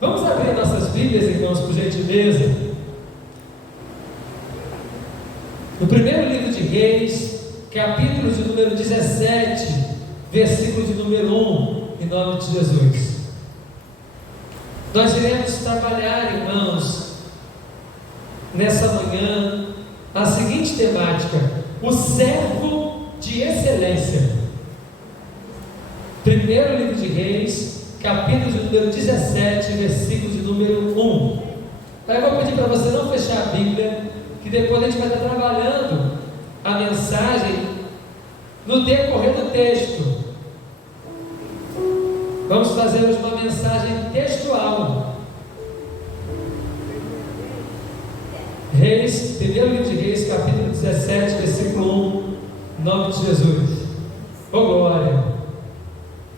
Vamos abrir nossas Bíblias, irmãos, por gentileza. No primeiro livro de Reis, capítulo de número 17, versículo de número 1, em nome de Jesus. Nós iremos trabalhar, irmãos, nessa manhã, a seguinte temática: o servo de excelência. Primeiro livro de Reis, capítulo de número 17, versículo de número 1. Eu vou pedir para você não fechar a Bíblia, que depois a gente vai estar trabalhando a mensagem no decorrer do texto. Vamos fazer hoje uma mensagem textual. Reis, primeiro livro de Reis, capítulo 17, versículo 1, em nome de Jesus. Oh glória!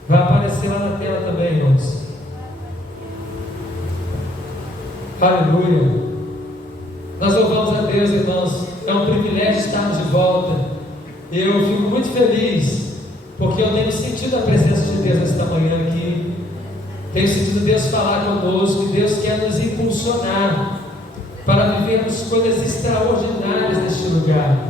Vai aparecer lá na tela também, irmãos. Aleluia! Nós louvamos a Deus, irmãos. É um privilégio estarmos de volta. Eu fico muito feliz, porque eu tenho sentido a presença de Deus nesta manhã aqui. Tenho sentido Deus falar conosco, e Deus quer nos impulsionar para vivermos coisas extraordinárias neste lugar.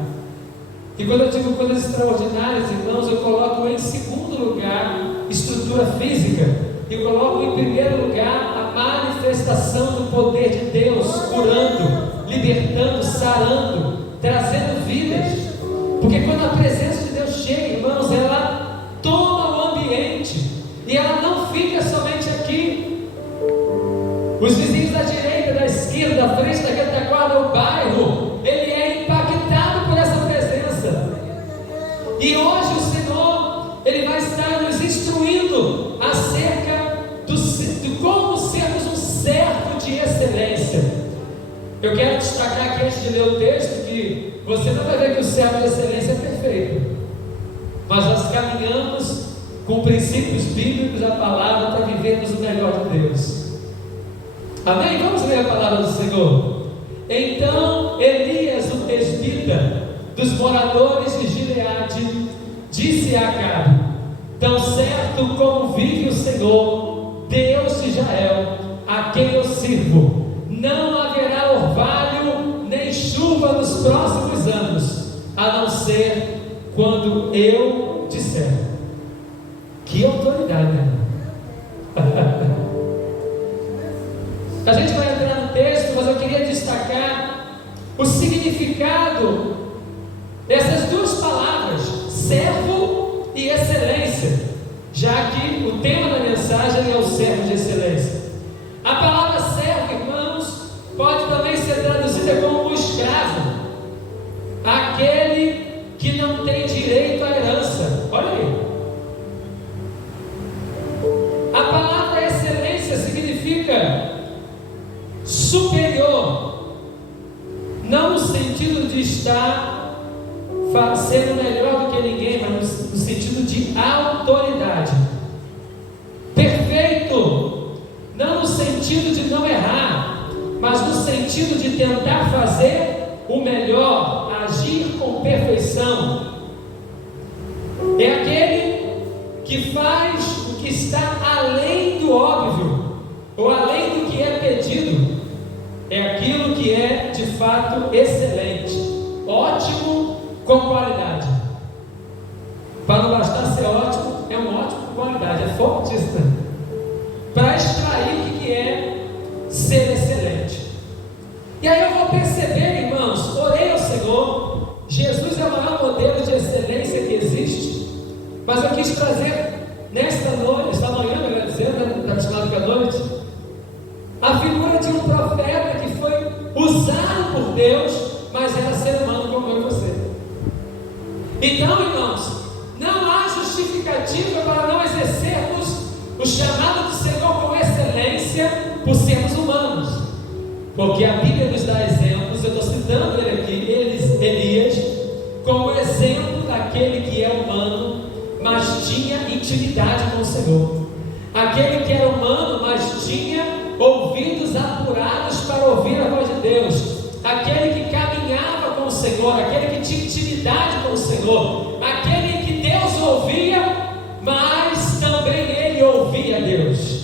E quando eu digo coisas extraordinárias, irmãos, eu coloco em segundo lugar estrutura física, e coloco em primeiro lugar a manifestação do poder de Deus, curando, libertando, sarando, trazendo vidas. Porque quando a presença de Deus chega, irmãos, ela toma o ambiente, e ela não fica somente aqui. Os vizinhos da direita, da esquerda, da frente, da retaguarda, o bairro, ele é impactado por essa presença. E hoje o Senhor, ele vai estar nos instruindo acerca de como sermos um servo de excelência. Eu quero destacar aqui, antes de ler o texto, que você não vai ver que o servo de excelência é perfeito, mas nós caminhamos com princípios bíblicos da palavra para vivermos o melhor de Deus. Amém? Vamos ler a palavra do Senhor. Então Elias, o tesbita, dos moradores de Gileade, disse a Acabe: tão certo como vive o Senhor, Deus de Israel, a quem eu sirvo, não haverá orvalho nem chuva nos próximos anos, a não ser quando eu disser. Que autoridade, né? A gente vai entrar no texto, mas eu queria destacar o significado dessas duas palavras, servo e excelência, já que o tema da mensagem é o servo de excelência. A palavra servo, irmãos, pode também ser traduzida como escravo, aquele que não tem direito à herança. Olha aí. A palavra excelência significa superior, não no sentido de estar sendo melhor do que ninguém, mas no sentido de autoridade. Perfeito, não no sentido de não errar, mas no sentido de tentar fazer o melhor, agir com perfeição. É aquele que faz o que está além do óbvio, ou além do que é pedido. É aquilo que é de fato excelente, ótimo com qualidade. Para não bastar ser ótimo, é um ótimo com qualidade, é forte isso, né? Para extrair o que é ser excelente. E aí eu vou perceber, irmãos, orei ao Senhor, Jesus é o maior modelo de excelência que existe, mas eu quis trazer nesta noite, esta manhã, agradecendo, está acostumado com a noite, a figura de um profeta que foi usado por Deus, mas era ser humano como eu e você. Então, irmãos, não há justificativa para não exercermos o chamado do Senhor com excelência por sermos humanos, porque a Bíblia nos dá exemplos. Eu estou citando ele aqui, Elias, como exemplo daquele que é humano, mas tinha intimidade com o Senhor. Aquele que era humano, mas tinha ouvidos apurados para ouvir a voz de Deus. Aquele que caminhava com o Senhor, aquele que tinha intimidade com o Senhor, aquele que Deus ouvia, mas também ele ouvia Deus.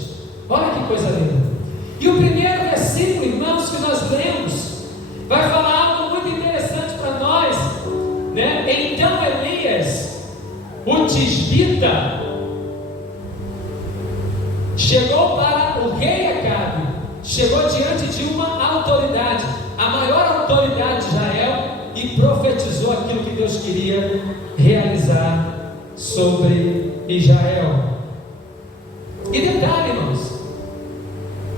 coisa linda. E o primeiro versículo, irmãos, que nós lemos, vai falar algo muito interessante para nós, né? Então Elias, o tisbita, chegou para o rei Acabe, chegou diante de uma autoridade, a maior autoridade de Israel, e profetizou aquilo que Deus queria realizar sobre Israel. E detalhe, irmãos,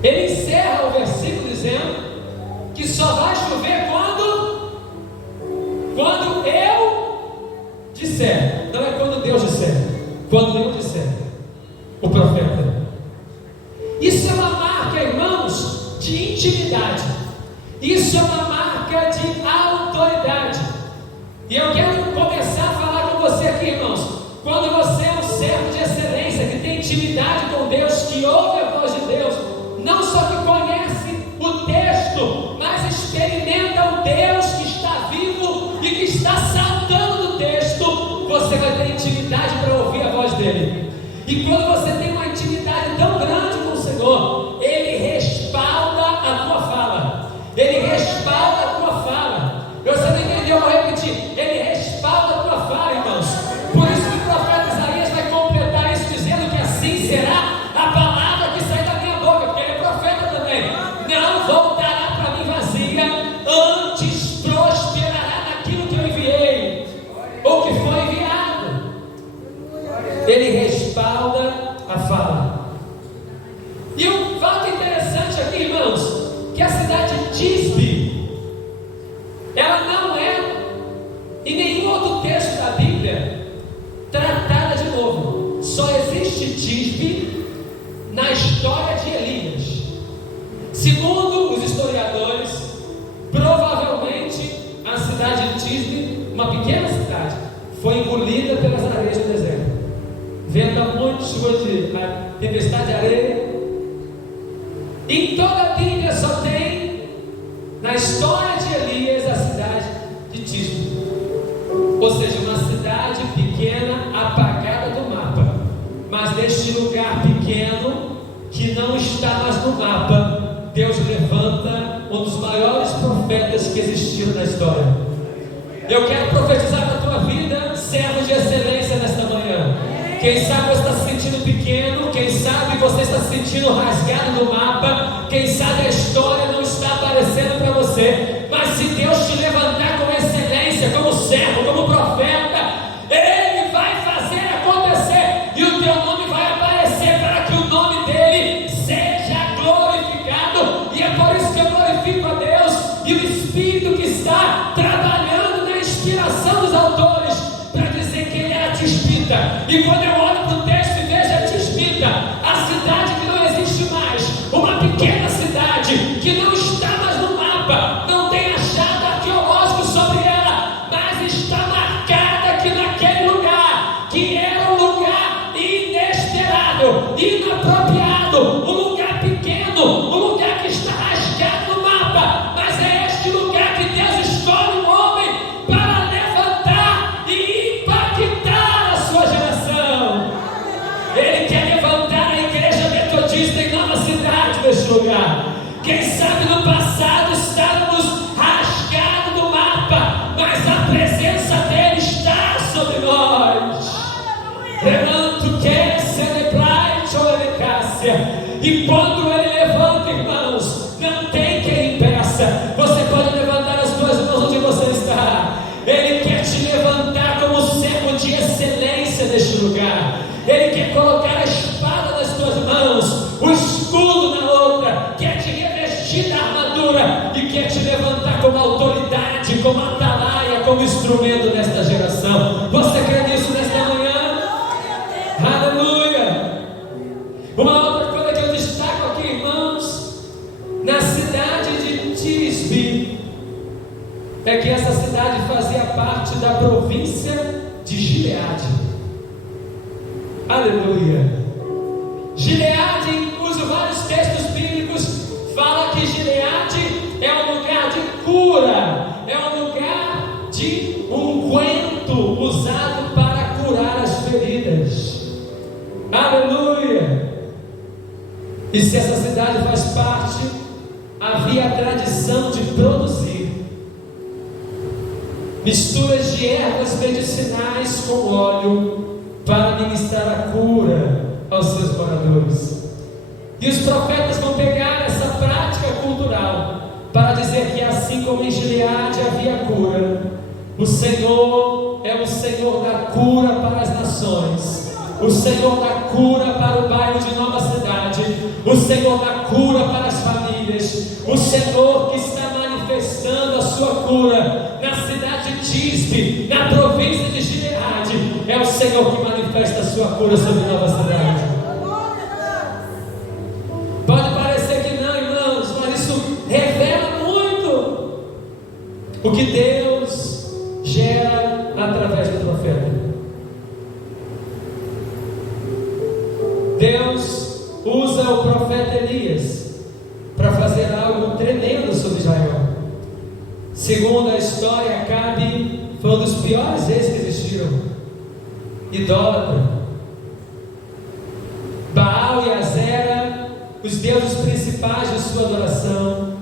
ele encerra o versículo dizendo que só vai chover quando eu disser. Não é quando Deus disser, quando eu disser, o profeta. Isso é uma marca, irmãos, de intimidade. Isso é uma marca de autoridade. E eu quero começar a falar com você aqui, irmãos. Quando você é um servo de excelência, que tem intimidade com Deus, que ouve a voz de Deus, não só que conhece o texto, mas experimenta o Deus que está vivo e que está saltando no texto, você vai ter intimidade para ouvir a voz dele. E quando você tem uma intimidade tão grande com o Senhor, ele respalda a tua fala. Ele respalda a tua fala. Você não entendeu? Eu vou repetir. Ele respalda a tua fala, irmãos. Por isso que o profeta Isaías vai completar isso dizendo que assim será a palavra que sai da minha boca, porque ele é profeta também. Não voltará para mim vazia, antes prosperará naquilo que eu enviei, ou que foi enviado. Ele respalda a fala. E um fato interessante aqui, irmãos, que a cidade de Tisbe, ela não é, em nenhum outro texto da Bíblia, tratada de novo. Só existe Tisbe na história de Elias. Segundo os historiadores, provavelmente a cidade de Tisbe, uma pequena cidade, foi engolida pelas areias do deserto. Venta muito, chuva de tempestade de areia. Em toda a Bíblia só tem, na história de Elias, a cidade de Tisbe. Ou seja, uma cidade pequena, apagada do mapa. Mas neste lugar pequeno, que não está mais no mapa, Deus levanta um dos maiores profetas que existiram na história. Eu quero profetizar na tua vida, servo de excelência, nesta manhã. Quem sabe você está se sentindo pequeno, quem sabe você está se sentindo rasgado no mapa, quem sabe a história não está aparecendo para você, mas se Deus te levantar com excelência, como servo, como profeta, Ele vai fazer acontecer, e o teu nome vai aparecer para que o nome dEle seja glorificado. E é por isso que eu glorifico a Deus e o Espírito que está trabalhando na inspiração dos autores para dizer que Ele é a Tisbita. E quando eu olho para o texto e vejo a Tisbita, a cidade que não existe mais, uma pequena cidade que não está mais no mapa, não tem achado arqueológico sobre ela, mas está marcada que naquele lugar, que era um lugar inesperado, inapropriado, um lugar pequeno, um lugar que está rasgado no mapa, mas é este lugar que Deus escolhe um homem para levantar e impactar a sua geração. Ele quer levantar a igreja metodista em Nova Cidade neste lugar. Quem sabe no passado estávamos rasgados no mapa, mas a presença dele está sobre nós. E quando ele levanta, irmãos, não tem quem impeça. Você pode levantar as suas mãos onde você está. Ele quer te levantar como servo de excelência neste lugar. Ele quer colocar a espada nas tuas mãos, o escudo na outra, quer te revestir da armadura e quer te levantar como autoridade, como atalaia, como instrumento nesta geração. Você crê nisso nesta manhã? Aleluia! Uma outra coisa que eu destaco aqui, irmãos, na cidade de Tisbe, é que essa cidade fazia parte da província de Gileade. Aleluia! Gileade, uso vários textos bíblicos, fala que Gileade é um lugar de cura, é um lugar de unguento usado para curar as feridas. Aleluia! E se essa cidade faz parte, havia a tradição de produzir misturas de ervas medicinais com óleo para ministrar a cura aos seus moradores. E os profetas vão pegar essa prática cultural para dizer que assim como em Gileade havia cura, o Senhor é o Senhor da cura para as nações, o Senhor da cura para o bairro de Nova Cidade, o Senhor da cura para as famílias, o Senhor que está manifestando a sua cura na cidade de Tisbe, na província de Gileade, é o Senhor que manifesta a sua cura sobre Nova Cidade. Pode parecer que não, irmãos, mas isso revela muito o que Deus gera através do profeta. Deus usa o profeta Elias para fazer algo tremendo sobre Israel. Segundo a história, Acabe foi um dos piores reis que existiram, idólatra. Baal e Azera, os deuses principais de sua adoração.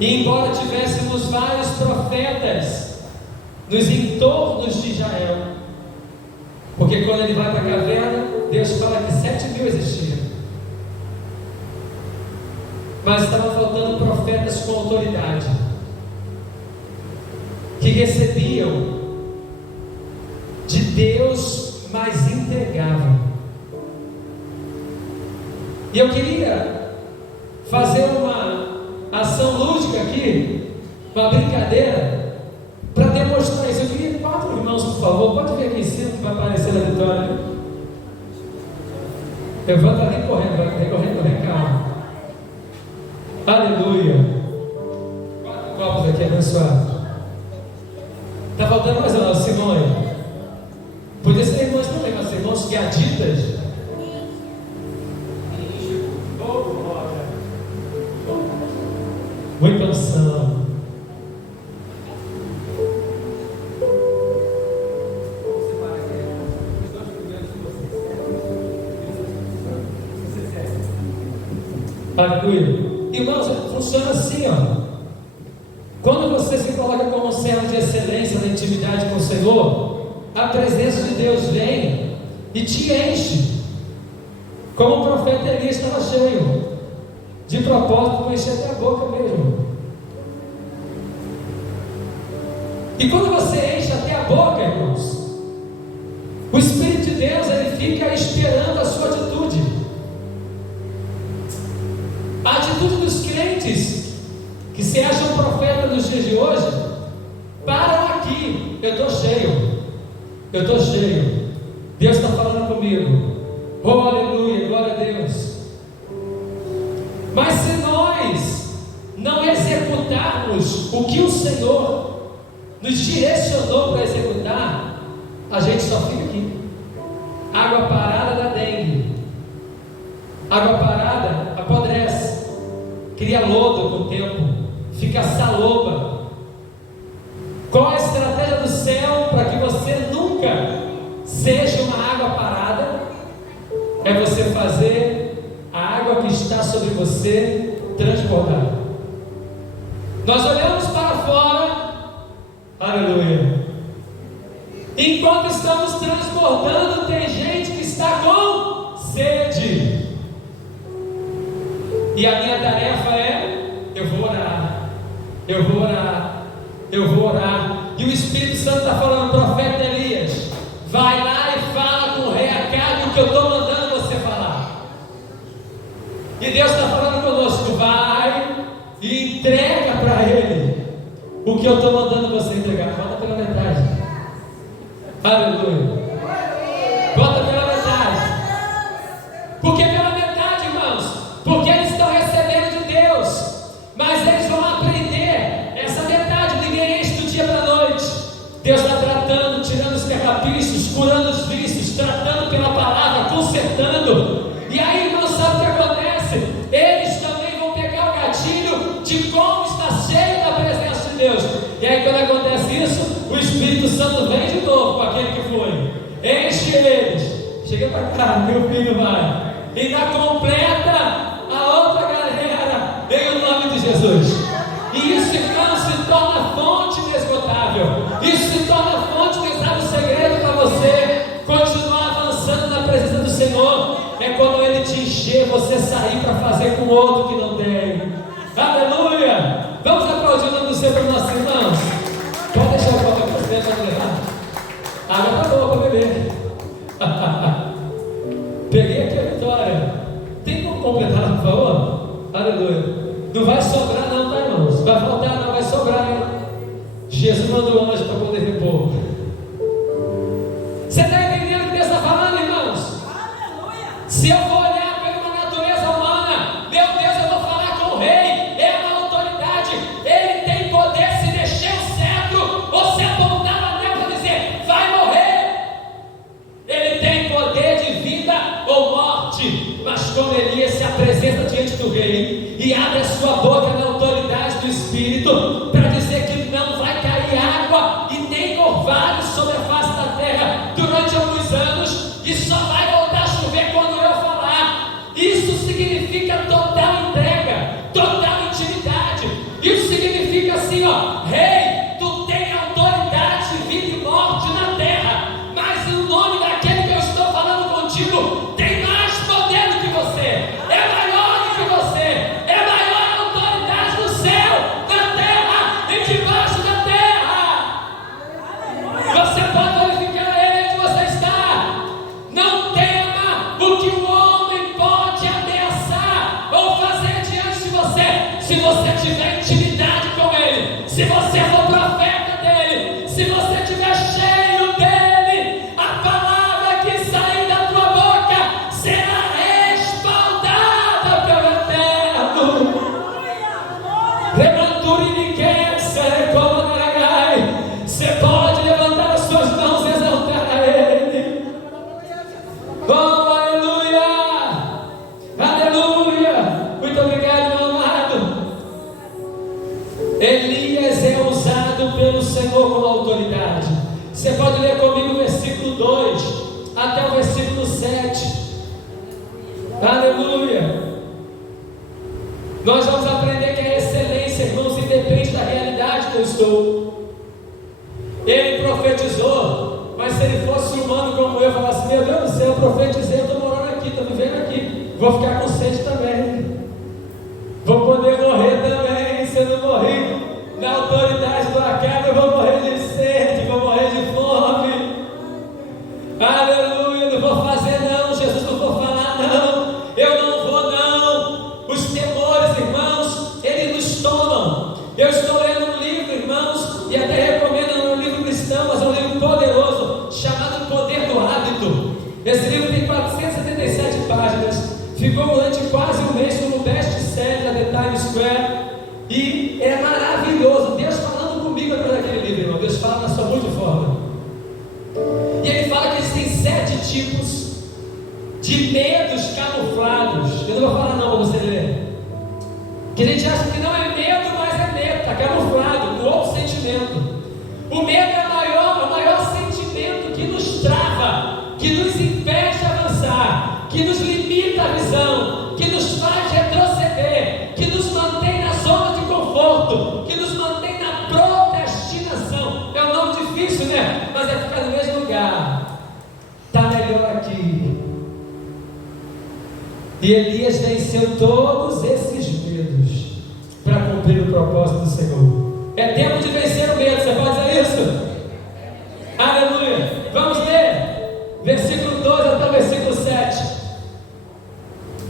E embora tivéssemos vários profetas nos entornos de Israel, porque quando ele vai para a caverna, Deus fala que 7.000 existiam, mas estavam faltando profetas com autoridade, que recebiam de Deus, mas entregavam. E eu queria fazer uma ação lúdica aqui, uma brincadeira, para demonstrar isso. Eu queria 4 irmãos, por favor, pode vir aqui em cima que vai aparecer na vitória. Levanta, vem correndo, vem calma. Aleluia. 4 copos aqui abençoados. Está faltando mais uma, Simone. Podia ser irmãos também, mas irmãos guiaditas. Muita unção. Aleluia. Irmãos, funciona assim, ó. Quando você se coloca como um servo de excelência na intimidade com o Senhor, a presença de Deus vem e te enche, como o profeta Elias estava cheio, de propósito, para encher até a boca mesmo. E quando você enche até a boca, irmãos, o Espírito de Deus, ele fica esperando a sua atitude. A atitude dos crentes que se acham profeta nos dias de hoje param aqui. Eu estou cheio, Deus está falando comigo. Oh, aleluia, glória a Deus. Mas se nós não executarmos o que o Senhor nos direcionou para executar, a gente só fica aqui. Água parada dá dengue, água parada apodrece, cria lodo com o tempo, fica saloba. Qual a estratégia do céu para que você nunca seja uma água parada? É você fazer a água que está sobre você transbordar. Nós olhamos para fora, aleluia. Enquanto estamos transbordando, tem gente que está com sede. E a minha tarefa é: eu vou orar. E o Espírito Santo está falando, profeta Elias, vai lá e fala com o rei Acabe o que eu estou mandando você falar. E Deus está falando conosco, vai e entrega para ele o que eu estou mandando você entregar. Bota pela metade. Aleluia. Bota pela metade. Por que pela metade, irmãos? Porque eles estão recebendo de Deus, mas eles vão aprender essa metade. Ninguém enche do dia para a noite. Deus está tratando, tirando os carrapichos, curando os vícios, tratando pela palavra, consertando. E aí, irmão, sabe o que acontece? Eles também vão pegar o gatilho de como está cheio da presença de Deus. E aí, quando acontece isso, o Espírito Santo vem de novo com aquele que foi, enche eles. Chega para cá, meu filho vai. fazer com outro que não tem. Aleluia! Vamos aplaudir o nome do Senhor para os nossos irmãos. Pode deixar o copo para você, pode levar. A água está boa para beber. Peguei aqui a vitória. Tem como completar, por favor? Aleluia. Não vai sobrar não, tá, irmãos? Vai faltar não, vai sobrar, hein? Jesus mandou anjo para poder repor. Você está entendendo o que Deus está falando, irmãos? Aleluia. Se eu for olhar para uma natureza humana, meu Deus, eu vou falar com o rei. É uma autoridade. Ele tem poder. Se mexer o cetro ou se apontar a anel para dizer, vai morrer. Ele tem poder de vida ou morte. Mas como Elias se apresenta diante do rei e abre a sua boca na autoridade do Espírito para dizer que não vai cair água e nem orvalho sobre a face da terra durante alguns anos, e só vai voltar a chover quando eu falar. Isso significa total entrega, total intimidade. Isso significa assim, ó, rei, tu tem autoridade de vida e morte na terra, mas o nome daquele que eu estou falando contigo tem mais poder do que você, é maior do que você, é maior a autoridade no céu, na terra e debaixo da terra. Você pode glorificar Ele onde você está. Não tema o que o homem pode ameaçar ou fazer diante de você, se você tiver intimidade com Ele, se você for profeta dEle, se você estiver cheio dEle, a palavra que sair da tua boca será respaldada pelo Eterno. Você pode levantar as suas mãos e exaltar a Ele. Oh, aleluia! Aleluia! Muito obrigado, meu amado. Elias é usado pelo Senhor com autoridade. Você pode ler comigo o versículo 2 até o versículo 7. Aleluia! Nós vamos aprender que a excelência, irmãos, independe da realidade que eu estou. Ele profetizou, mas se ele fosse humano como eu, falasse, meu Deus do céu, eu profetizei, eu estou morando aqui, estou vivendo aqui, vou ficar com sede também, vou poder morrer também. Se eu não morrer na autoridade do acaso, eu vou morrer de sede, vou morrer de fome. Aleluia, não vou fazer não, Jesus, não vou falar não, eu não vou não. Os temores, irmãos, eles nos tomam. Eu estou lendo um livro, irmãos, e até recomendo, um livro cristão, mas é um livro poderoso, chamado Poder do Hábito. Esse livro tem 477 páginas, ficou durante quase um mês como best-seller da The Times Square, e é maravilhoso. Deus falando comigo através daquele livro, irmão. Deus fala na sua multiforma. E ele fala que existem 7 tipos de medos camuflados. Eu não vou falar não para você ler, que a gente acha que não é medo, mas é medo, está camuflado com outro sentimento. O medo é o maior sentimento que nos trava, que nos impede de avançar, que nos limita a visão, que nos faz retroceder, que nos mantém na zona de conforto, que nos mantém na procrastinação. É um nome difícil, né? Mas é ficar no mesmo lugar. Está melhor aqui. E Elias venceu todos esses medos para cumprir o propósito do Senhor. É tempo de vencer o medo, você pode dizer isso? Aleluia! Vamos ler versículo 12 até o versículo 7.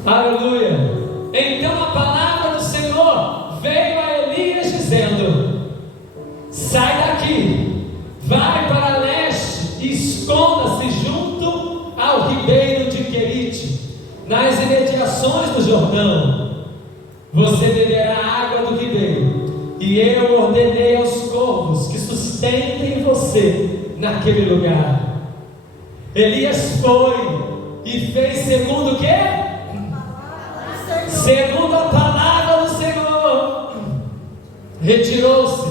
Aleluia! Então a palavra do Senhor veio a Elias dizendo: sai daqui, vai para leste e esconda-se junto ao ribeiro de Querite, nas imediações do Jordão. Você beberá água do ribeiro, e eu ordenei aos corvos que sustentem você naquele lugar. Elias foi e fez segundo o quê? Segundo a palavra do Senhor. Retirou-se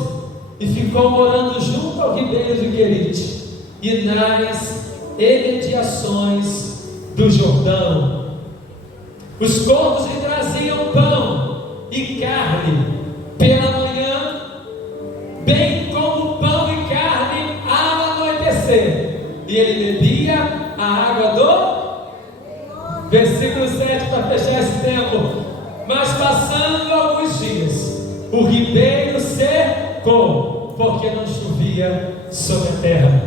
e ficou morando junto ao ribeiro de Querite e nas imediações do Jordão. Os corvos lhe traziam pão e carne pela manhã, bem como pão e carne ao anoitecer, e ele bebia a água do versículo 7, para fechar esse tempo. Mas passando alguns dias, o ribeiro secou, porque não chovia sobre a terra.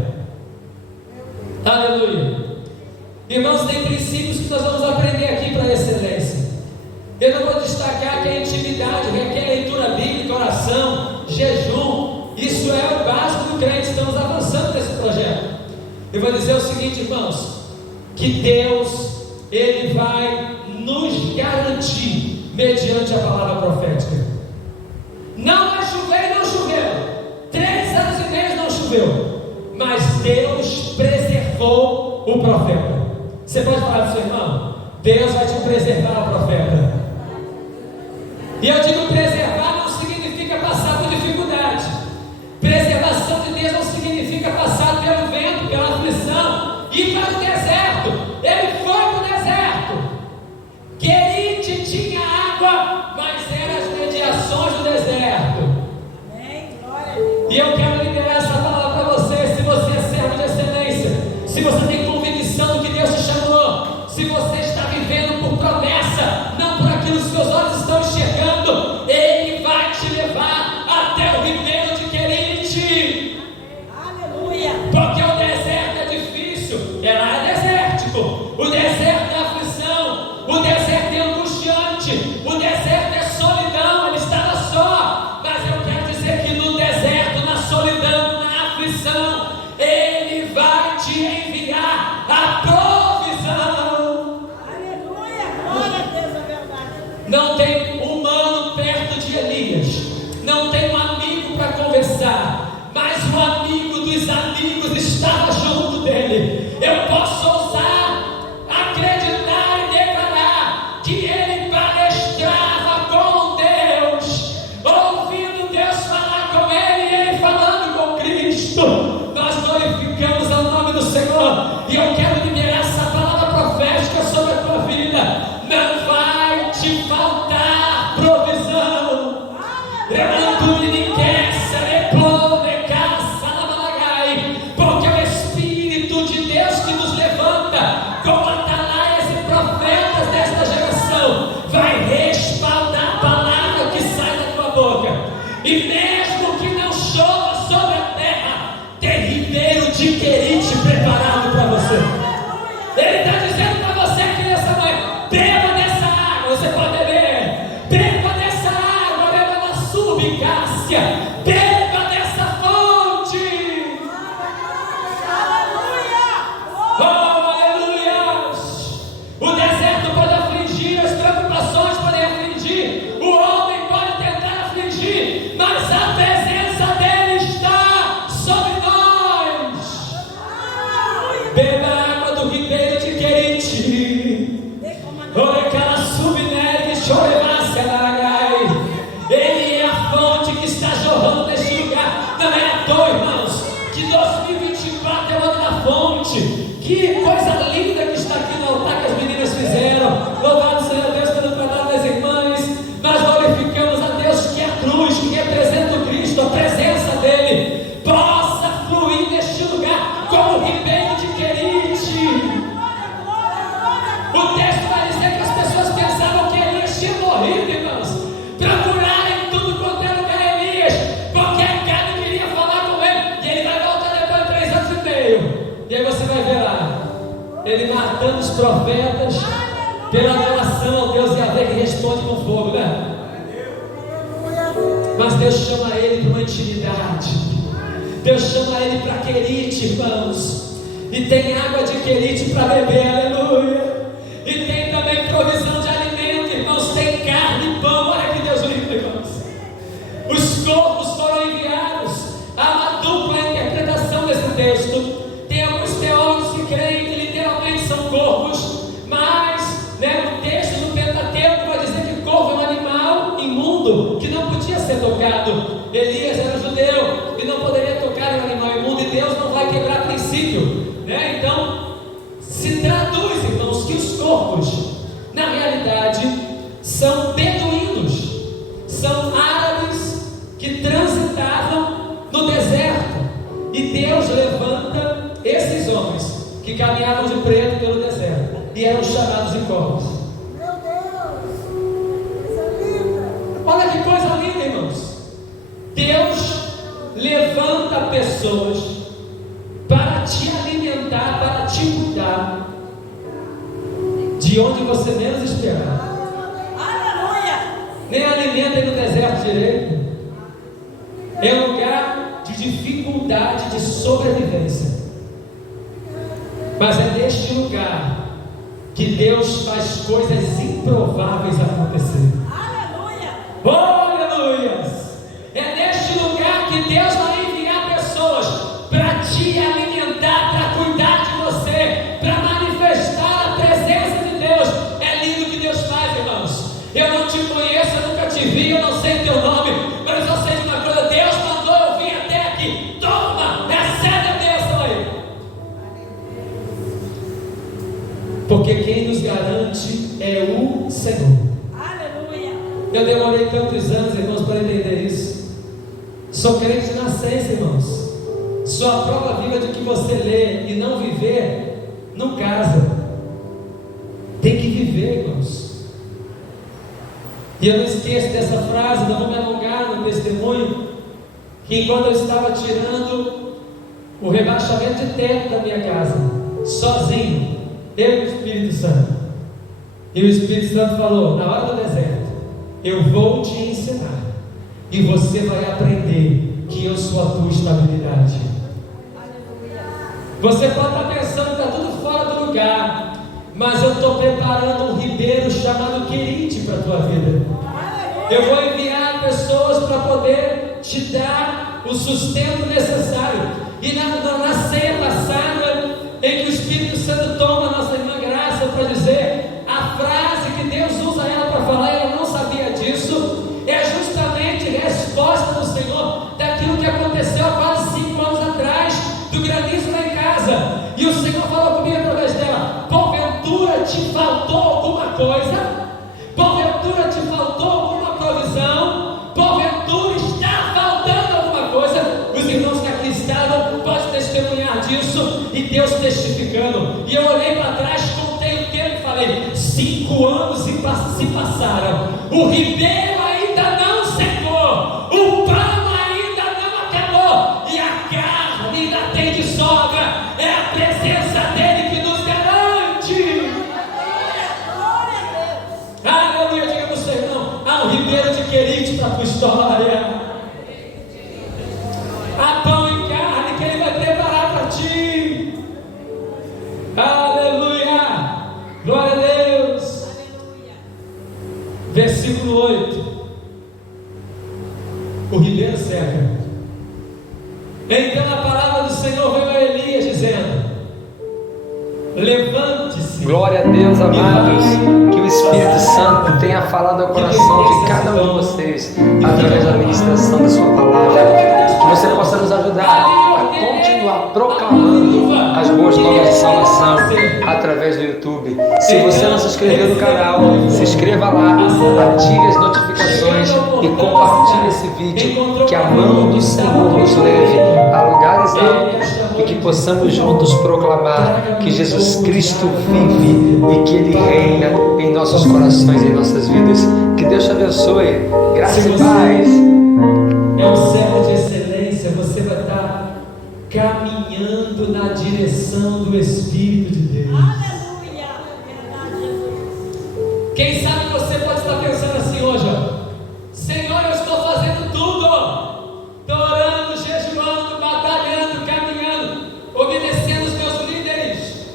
Aleluia. Irmãos, tem princípios que nós vamos aprender aqui para a excelência. Eu não vou destacar que a intimidade, que é a leitura bíblica, oração, jejum, isso é o básico do crente. Estamos avançando nesse projeto. Eu vou dizer o seguinte, irmãos, que Deus, Ele vai nos garantir mediante a palavra profética. Não vai chover e não choveu. 3 anos e meio não choveu, mas Deus preservou o profeta. Você pode falar para o seu irmão: Deus vai te preservar, o profeta. E eu digo preservar não significa passar por dificuldade. Preservação de Deus não significa passar pelo vento, pela aflição, ir para o deserto. Ele foi para o deserto. Querite tinha água, mas eram as mediações do deserto. E eu quero liberar essa palavra para você. Se você é servo de excelência, se você tem convicção do que Deus te chamou, se você está vivendo por promessa, não por aquilo que seus olhos estão enxergando, Ele vai te levar até o ribeiro de Querite. Aleluia! Porque o deserto é difícil, ela é desértico, o deserto é aflição, o deserto é angustiante, o deserto é solidão. Ele estava só, mas eu quero dizer que no deserto, na solidão, na aflição, Ele vai te enviar a provisão. Aleluia! Glória a Deus, é verdade. Não tem humano perto de Elias, não tem um amigo para conversar, mas o amigo dos amigos estava junto dele. Eu posso ousar, acreditar e declarar que ele palestrava com Deus, ouvindo Deus falar com ele e ele falando com Cristo. Nós glorificamos ao nome do Senhor, e eu quero liberar essa palavra profética sobre a tua vida. Não vai te faltar provisão. Porque o Espírito de Deus que nos levanta como atalaias e profetas desta geração vai respaldar a palavra que sai da tua boca. E mesmo que não chova sobre a terra, tem ribeiro de Querite preparado para você. Ele está dizendo para você aqui nessa manhã: beba dessa água, você pode beber. Beba dessa água, beba da subicácia. Beba dessa fonte. Oh, aleluia! O deserto pode afligir, as preocupações podem afligir, o homem pode tentar afligir, mas a presença dele está sobre nós. Beba a água do ribeiro de Querite. Ele é a fonte que está jorrando neste lugar. Não é à toa, irmãos, que 2024 é o ano da fonte. Que coisa linda que está aqui no altar que as meninas fizeram. Louvado seja Deus pelo canal das irmãs. Nós glorificamos a Deus que é a cruz, que representa o Cristo, a presença dele possa fluir neste lugar como o ribeiro de Querite. O texto vai dizer que as pessoas pensavam que Elias tinha morrido, irmãos. Procuraram em tudo quanto é lugar Elias, porque a carne queria falar com ele, e ele vai voltar depois de 3 anos e meio. E aí você vai ver lá, ele matando os profetas pela adoração ao Deus Yahvé, que responde com fogo, né? Mas Deus chama ele para uma intimidade. Deus chama ele para Querite, irmãos. E tem água de Querite para beber, aleluia. E tem também provisão de alimento, irmãos. Tem carne e pão. Olha que Deus lindo, irmãos. Os corvos foram enviados. Há uma dupla interpretação desse texto. Tem alguns teólogos que creem que literalmente são corvos, mas o texto do Pentateuco vai dizer que corvo é um animal imundo que não podia ser tocado. Elias era judeu e não poderia tocar um animal imundo, e Deus não vai quebrar princípio, Então se traduz, irmãos, que os corvos na realidade são beduínos, são árabes que transitavam no deserto, e Deus levanta esses homens que caminhavam de preto pelo deserto e eram chamados de corvos. Meu Deus! levanta pessoas para te alimentar, para te cuidar de onde você menos esperar. Nem alimenta no deserto direito. É um lugar de dificuldade, de sobrevivência. Mas é neste lugar que Deus faz coisas improváveis acontecer. Aleluia! Oh, aleluia! É neste lugar que Deus vai enviar pessoas para te alimentar, para cuidar de você, para manifestar a presença de Deus. É lindo o que Deus faz, irmãos. Eu não te conheço, eu nunca te vi, eu não sei teu nome, mas eu sei de uma coisa: Deus mandou eu vir até aqui. Toma, recebe a bênção aí. Porque quem nos garante é o Senhor. Aleluia. Eu demorei tantos anos, irmãos, para entender isso. Sou crente de nascença, irmãos. Sou a prova viva de que você lê e não viver, não casa. Tem que viver, irmãos. E eu não esqueço dessa frase, não vou me alongar no testemunho, que enquanto eu estava tirando o rebaixamento de teto da minha casa, sozinho, eu e o Espírito Santo, e o Espírito Santo falou: na hora do deserto, eu vou te ensinar, e você vai aprender que eu sou a tua estabilidade. Você pode estar pensando que está tudo fora do lugar, mas eu estou preparando um ribeiro chamado Querite para a tua vida. Eu vou enviar pessoas para poder te dar o sustento necessário. E na ceia passada, em que o Espírito Santo toma a nossa irmã Graça para dizer a frase que Deus usa ela para falar, ela não sabia disso, é justamente resposta do Senhor daquilo que aconteceu há quase 5 anos atrás, do granizo lá em casa. E o Senhor falou comigo através dela: porventura te faltou alguma coisa? Porventura te faltou alguma provisão? Porventura está faltando alguma coisa? Os irmãos que aqui estavam podem testemunhar disso, e Deus testificando. E eu olhei para trás, contei o tempo e falei: 5 anos se passaram, o ribeiro ainda não secou, o pão ainda não acabou, e a carne ainda tem de sobra. É a presença dele que nos garante. Aleluia. Diga para o seu irmão: há um ribeiro de Querite para a tua história. Há pão e carne que ele vai preparar para ti. Aleluia. Glória a Deus. Versículo 8. O ribeiro seca. Então a palavra do Senhor veio a Elias dizendo: levante-se. Glória a Deus, amados. Que o Espírito Santo tenha falado ao coração de cada um de vocês através da ministração da sua palavra. Que você possa nos ajudar a continuar proclamando as boas novas de salvação através do YouTube. Se você não se inscreveu no canal, se inscreva lá, ative as notificações e compartilhe esse vídeo. Que a mão do Senhor nos leve a lugares altos e que possamos juntos proclamar que Jesus Cristo vive e que Ele reina em nossos corações e em nossas vidas. Que Deus te abençoe. Graça e paz. É um servo de excelência. Você vai estar caminhando na direção do Espírito de Deus. Aleluia. Verdade, Jesus. Quem sabe você pode estar pensando assim hoje: Senhor, eu estou fazendo tudo. Estou orando, jejuando, batalhando, caminhando, obedecendo os meus líderes.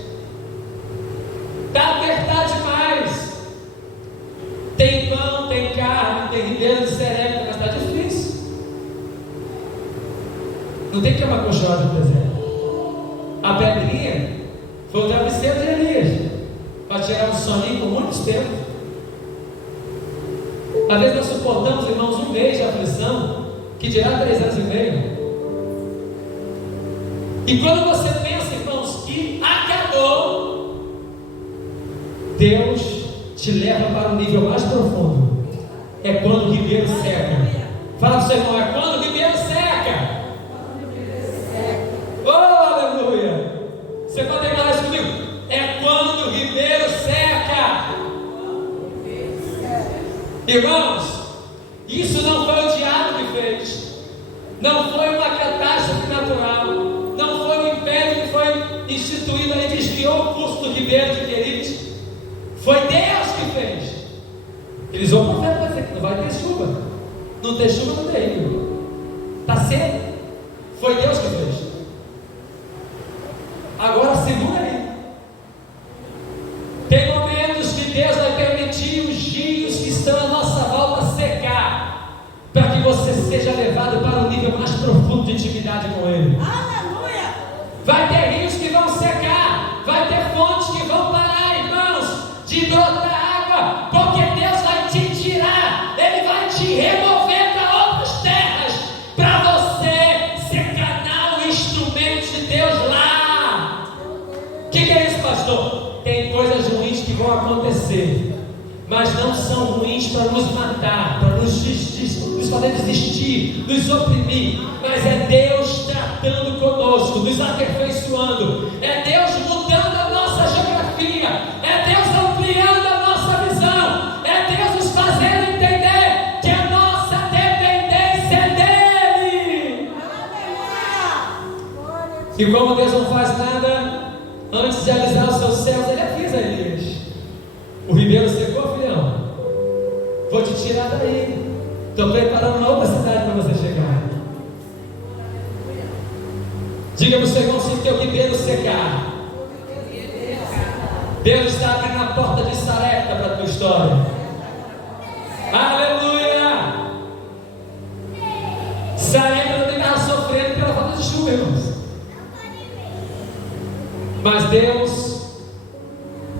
Está apertado demais. Tem pão, tem carne, tem ribeiro de serena, mas está difícil. Não tem cama acolchoada no deserto. A pedrinha foi o travesseiro de Elias, para tirar um soninho por muito tempo. Às vezes nós suportamos, irmãos, 1 mês de aflição, que dirá 3 anos e meio. E quando você pensa, irmãos, que acabou, Deus te leva para um nível mais profundo. É quando o ribeiro seca. Fala para o seu irmão: é quando o ribeiro seca. Oh, aleluia. Você pode declarar isso comigo: é quando o ribeiro seca. Irmãos, isso não foi o diabo que fez, não foi uma catástrofe instituído ali, desviou o curso do Ribeiro de Querite. Foi Deus que fez. Eles vão profeta vai dizer que não vai ter chuva. Não tem chuva, não tem rio. Está seco. Foi Deus que fez. Agora segura aí. Tem momentos que Deus vai permitir os rios que estão à nossa volta secar, para que você seja levado para um nível mais profundo de intimidade com Ele. Aleluia! Vai ter rios que vão secar, vai ter fontes que vão parar, irmãos, de brotar água, porque Deus vai te tirar, Ele vai te remover para outras terras, para você ser canal e instrumento de Deus lá. O que é isso, pastor? Tem coisas ruins que vão acontecer, mas não são ruins para nos matar, para nos fazer desistir, nos oprimir, mas é Deus tratando conosco, nos aperfeiçoando, é Deus mudando a nossa geografia, é Deus ampliando a nossa visão, é Deus nos fazendo entender que a nossa dependência é dEle. E como Deus não faz nada antes de alisar os seus céus, Ele avisa Elias: o ribeiro secou, filhão, vou te tirar daí, estou preparando uma outra cidade para você chegar. Diga para o seu irmão: se o teu ribeiro secar, Deus está abrindo a porta de Sarepta para a tua história. Aleluia! Sarepta não estava sofrendo pela falta de chuva, irmãos, mas Deus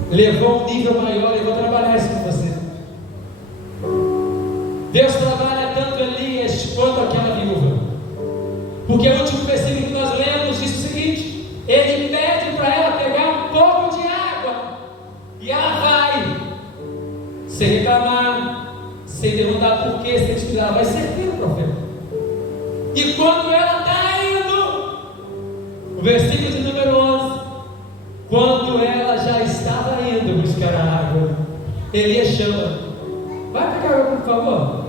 levou um nível maior. Eu vou trabalhar isso com você. Deus trabalha tanto Elias quanto aquela viúva, porque o último versículo que nós lemos diz o seguinte: ele pede para ela pegar um pouco de água, e ela vai, sem reclamar, sem perguntar por que, sem estudar, vai servir o profeta. E quando ela está indo, o versículo de número 11, quando ela já estava indo buscar a água, Elias chama: vai pegar água, por favor.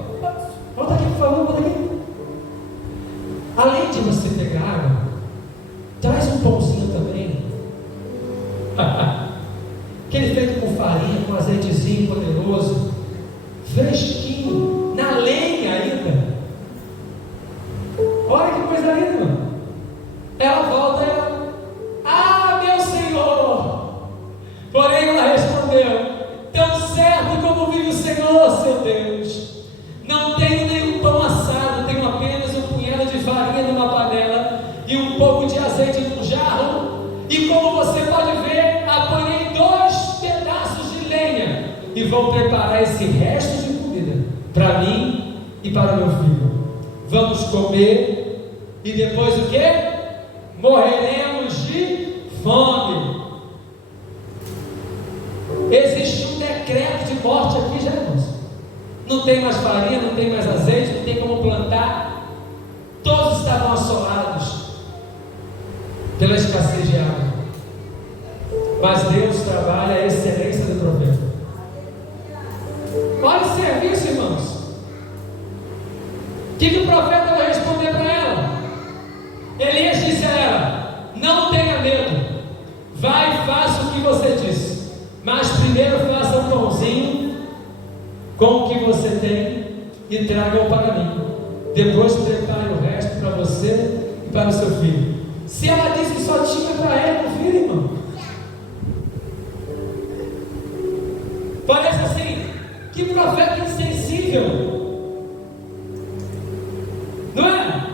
Volta aqui, por favor, volta aqui. Além de você pegar água, traz um pãozinho também. Aquele feito com farinha, com azeitezinho poderoso, fresquinho, na lenha ainda. Olha que coisa linda, irmão. Ela volta e ela: ah, meu Senhor. Porém ela respondeu: tão certo como vive o Senhor, seu Deus, não tenho nenhum pão assado, tenho apenas um punhado de farinha numa panela e um pouco de azeite num jarro, e como você pode ver, apanhei 2 pedaços de lenha e vou preparar esse resto de comida para mim e para o meu filho. Vamos comer e depois o quê? Morreremos de fome. Existe um decreto de morte aqui, já, irmãos. Não tem mais farinha, não tem mais azeite, não tem como plantar. Todos estavam assolados pela escassez de água. Mas Deus trabalha a excelência do profeta. Olha o serviço, irmãos. O que o profeta vai responder para ela? Elias disse a ela: não tenha medo, vai e faça o que você disse, mas primeiro faça um pãozinho com o que você tem e traga-o para mim. Depois prepare o resto para você e para o seu filho. Se ela disse que só tinha para ela um filho, irmão, parece assim, que profeta insensível, não é?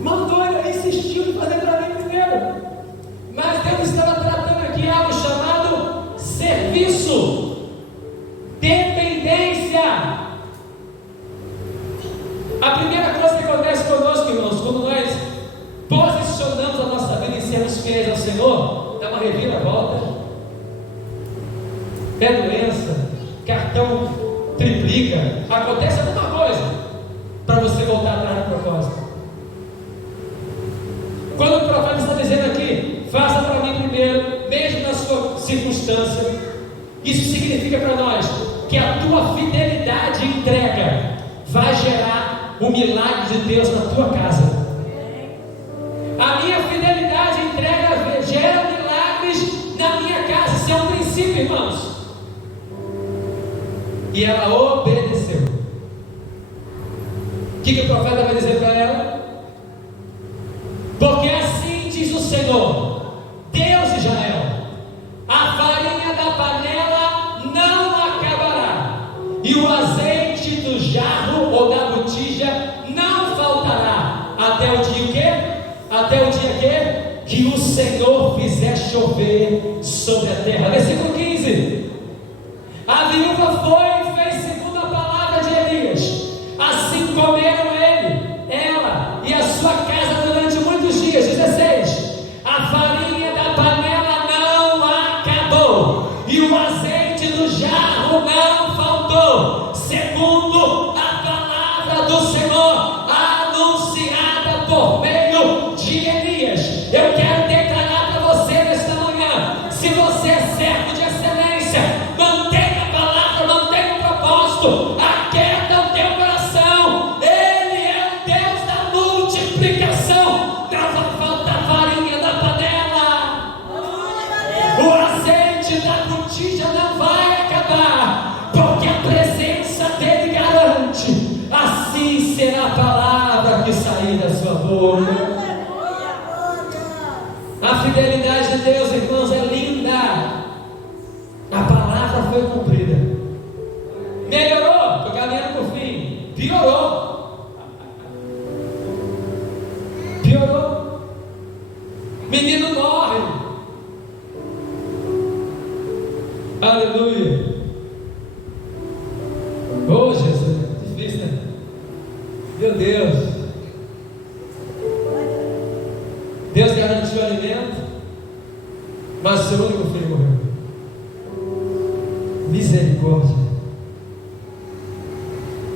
Mandou, ele insistiu em fazer para mim primeiro, mas Deus estava tratando aqui algo chamado serviço, dependência. A primeira coisa que acontece conosco, irmãos, quando nós posicionamos a nossa vida em sermos fiéis ao Senhor, dá uma reviravolta. É doença, cartão triplica, acontece alguma coisa para você voltar atrás do propósito. Quando o profeta está dizendo aqui: faça para mim primeiro, mesmo na sua circunstância, isso significa para nós que a tua fidelidade e entrega vai gerar o milagre de Deus na tua casa. A minha fidelidade e entrega e ela obedeceu. O que o profeta vai dizer para ela? Porque assim diz o Senhor, Deus de Israel: a farinha da panela não acabará, e o azeite do jarro ou da botija não faltará, até o dia o quê? Até o dia que o Senhor fizer chover sobre a terra. Versículo 15. A viúva foi e fez segundo a palavra de Elias. Assim comeram ela e a sua casa durante muitos dias. 16. A farinha da panela não acabou, e o azeite do jarro não faltou, segundo a palavra do Senhor anunciada por meio de Elias. Eu quero declarar para você nesta manhã: se você é servo de excelência, mantenha a palavra, mantenha o propósito, aquieta o teu coração. Ele é o Deus da multiplicação. Não vai faltar farinha da panela, o azeite da botija não vai acabar, porque a presença dele garante. Assim será a palavra que sair da sua boca. A fidelidade de Deus, irmãos, é linda. A palavra foi cumprida. Melhorou, estou caminhando para o fim. Piorou. Menino morre. Aleluia. Oh, Jesus, difícil, né? Meu Deus. Deus garantiu o alimento, mas seu único filho morreu. Misericórdia.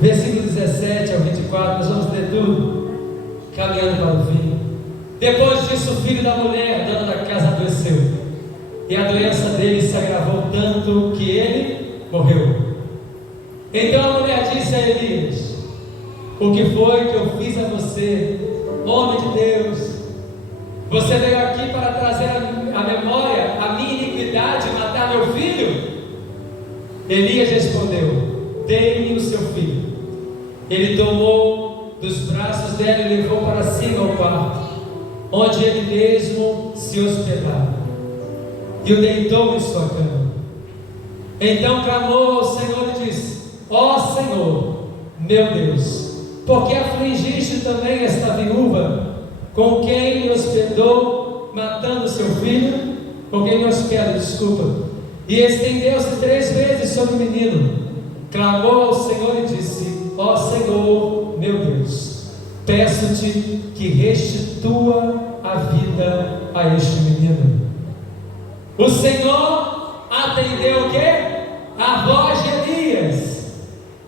Versículo 17 ao 24, nós vamos ler tudo, caminhando para o fim. Depois disso, o filho da mulher, dona da casa, adoeceu, e a doença dele se agravou tanto que ele morreu. Então a mulher disse a Elias: o que foi que eu fiz a você, homem de Deus? Você veio aqui para trazer à memória a minha iniquidade e matar meu filho? Elias respondeu: dê-me o seu filho. Ele tomou dos braços dela e levou para cima ao quarto, onde ele mesmo se hospedava, e o deitou em sua cama. Então clamou ao Senhor e disse: ó Senhor, meu Deus, por que afligiste também esta viúva, com quem me hospedou, matando seu filho? Com quem me hospeda, desculpa. E estendeu-se 3 vezes sobre o menino. Clamou ao Senhor e disse: ó Senhor, meu Deus, peço-te que restitua a vida a este menino. O Senhor atendeu o quê? A voz de Elias.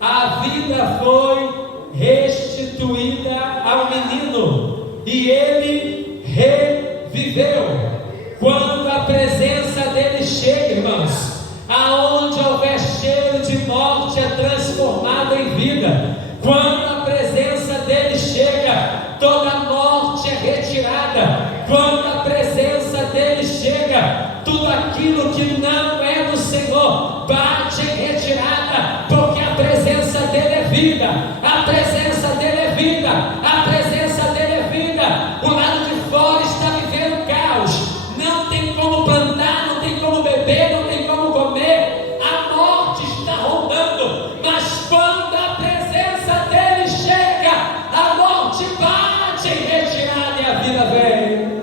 A vida foi restituída ao menino, e ele reviveu. Quando a presença dele chega, irmãos, aonde houver cheiro de morte é transformado em vida. Quando a presença dele chega, toda morte é retirada. Quando a presença dele chega, tudo aquilo que não é do Senhor bate em retirada, porque a presença dele é vida. A presença dele é vida. A presença dele é vida. O lado de fora está vivendo caos. Não tem como plantar, não tem como beber, não tem como comer. A morte está rondando. Mas quando a presença dele chega, a morte bate em retirada e a vida vem.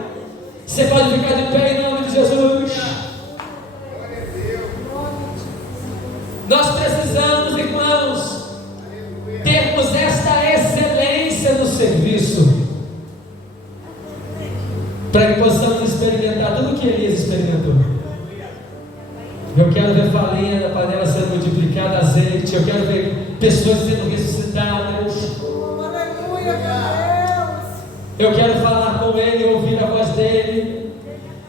Você pode ficar de pé em nome de Jesus. Nós precisamos, irmãos, termos esta excelência no serviço, para que possamos experimentar tudo que Elias experimentou. Eu quero ver farinha da panela sendo multiplicada, azeite. Eu quero ver pessoas sendo ressuscitadas. Eu quero falar com ele, ouvir a voz dele.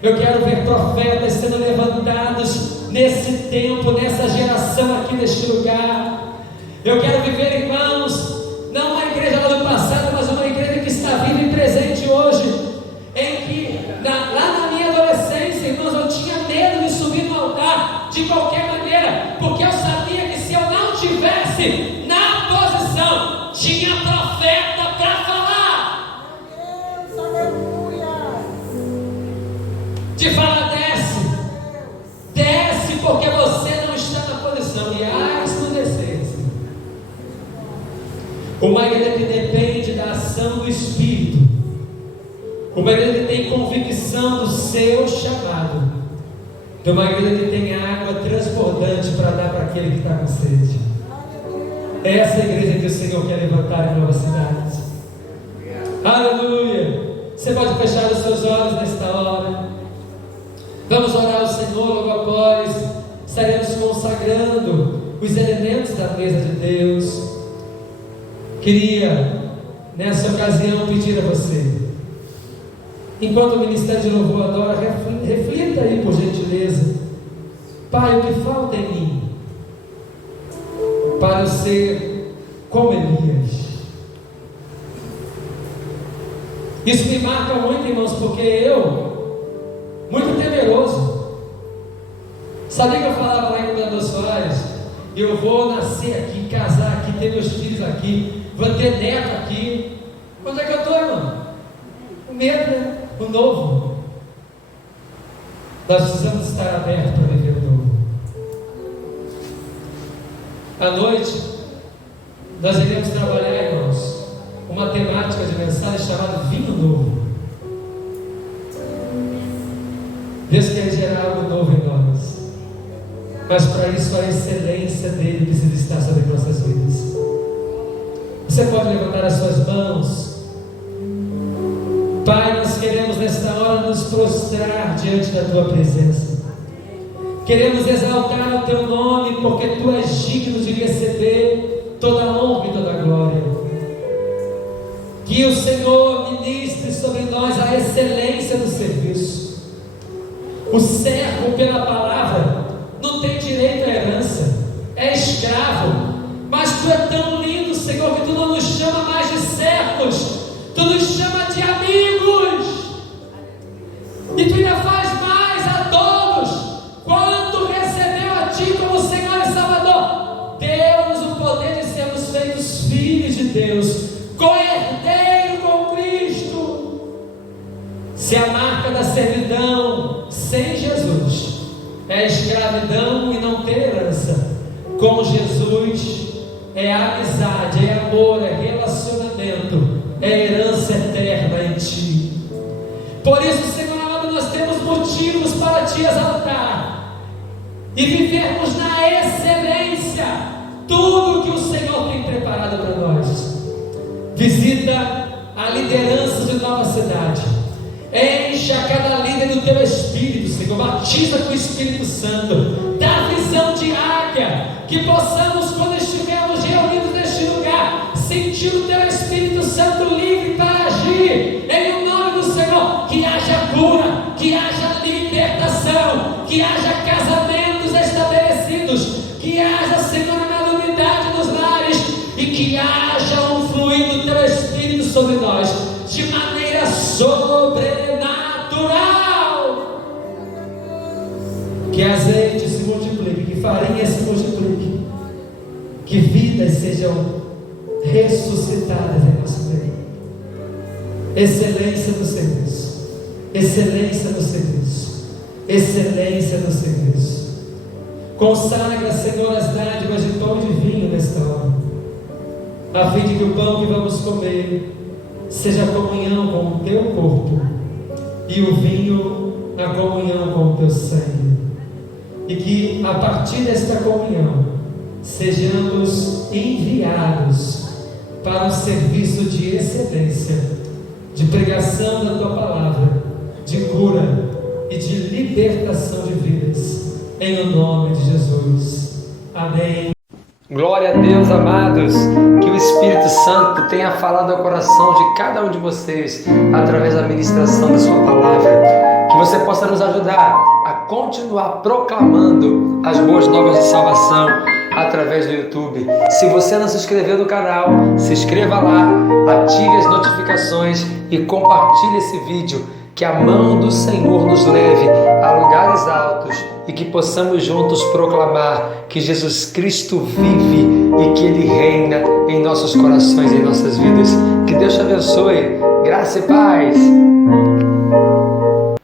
Eu quero ver profetas sendo levantados nesse tempo, nessa geração aqui neste lugar. Eu quero viver, irmãos, não uma igreja lá do passado, mas uma igreja que está viva e presente hoje. Em que lá na minha adolescência, irmãos, eu tinha medo de subir no altar de qualquer maneira, porque eu sabia que se eu não tivesse permanece na posição. Tinha profeta para falar. Te fala, desce. Desce porque você não está na posição. E se não descesse. Uma igreja que depende da ação do Espírito. Uma igreja que tem convicção do seu chamado. De uma igreja que tem água transbordante para dar para aquele que está com sede. É essa igreja que o Senhor quer levantar em Nova Cidade. Aleluia! Você pode fechar os seus olhos nesta hora. Vamos orar ao Senhor logo após. Estaremos consagrando os elementos da mesa de Deus. Queria, nessa ocasião, pedir a você, enquanto o Ministério de Louvor adora, reflita aí, por gentileza. Pai, o que falta em mim para eu ser como Elias? Isso me marca muito, irmãos, porque eu, muito temeroso, sabia que eu falava lá em Governador Soares? Eu vou nascer aqui, casar aqui, ter meus filhos aqui, vou ter neto aqui. Onde é que eu estou, irmão? O medo, né? O novo. Nós precisamos estar abertos para viver o novo. À noite, nós iremos trabalhar, irmãos, uma temática de mensagem chamada Vinho Novo. Deus quer gerar algo novo em nós, mas para isso a excelência dele precisa estar sobre nossas vidas. Você pode levantar as suas mãos. Pai, nós queremos nesta hora nos prostrar diante da Tua presença. Queremos exaltar o Teu nome, porque Tu és digno de receber toda a honra e toda a glória. Que o Senhor ministre sobre nós a excelência do serviço. O servo pela palavra não tem direito à herança, é escravo. Mas Tu é tão lindo, Senhor, que Tu não nos chama mais de servos, Tu nos chama de amigos. E Tu ainda faz mais a todos. Quando recebeu a Ti como Senhor e Salvador, deu-nos o poder de sermos feitos filhos de Deus, co-herdeiro com Cristo. Se a marca da servidão sem Jesus é escravidão e não ter herança, com Jesus é amizade, é amor, é relacionamento, é herança eterna em Ti. Por isso, Senhor amado, nós temos motivos para Te exaltar e vivermos na excelência tudo que o Senhor tem preparado para nós. Visita a liderança de Nova Cidade, encha cada líder do Teu Espírito, Senhor, batiza com o Espírito Santo, dá visão de águia, que possamos, quando estivermos reunidos neste lugar, sentir o Teu Espírito Santo livre para agir, em o nome do Senhor. Que haja cura, que haja libertação, que haja casamentos estabelecidos, que haja, Senhor, a unidade nos lares, e que haja um fluir do Teu Espírito sobre nós, de maneira sobrenatural. Que azeite se multiplique, que farinha se multiplique, que vidas sejam ressuscitadas em nosso meio. Excelência no serviço, excelência no serviço, excelência no serviço. Consagra, Senhor, as dádivas de pão e de vinho nesta hora, a fim de que o pão que vamos comer seja a comunhão com o Teu corpo e o vinho a comunhão com o Teu sangue. E que a partir desta comunhão sejamos enviados para um serviço de excelência, de pregação da Tua palavra, de cura e de libertação de vidas, em o nome de Jesus. Amém. Glória a Deus, amados. Que o Espírito Santo tenha falado ao coração de cada um de vocês através da ministração da sua palavra. Que você possa nos ajudar a continuar proclamando as boas novas de salvação através do YouTube. Se você não se inscreveu no canal, se inscreva lá, ative as notificações e compartilhe esse vídeo. Que a mão do Senhor nos leve a lugares altos e que possamos juntos proclamar que Jesus Cristo vive e que Ele reina em nossos corações e em nossas vidas. Que Deus te abençoe. Graça e paz.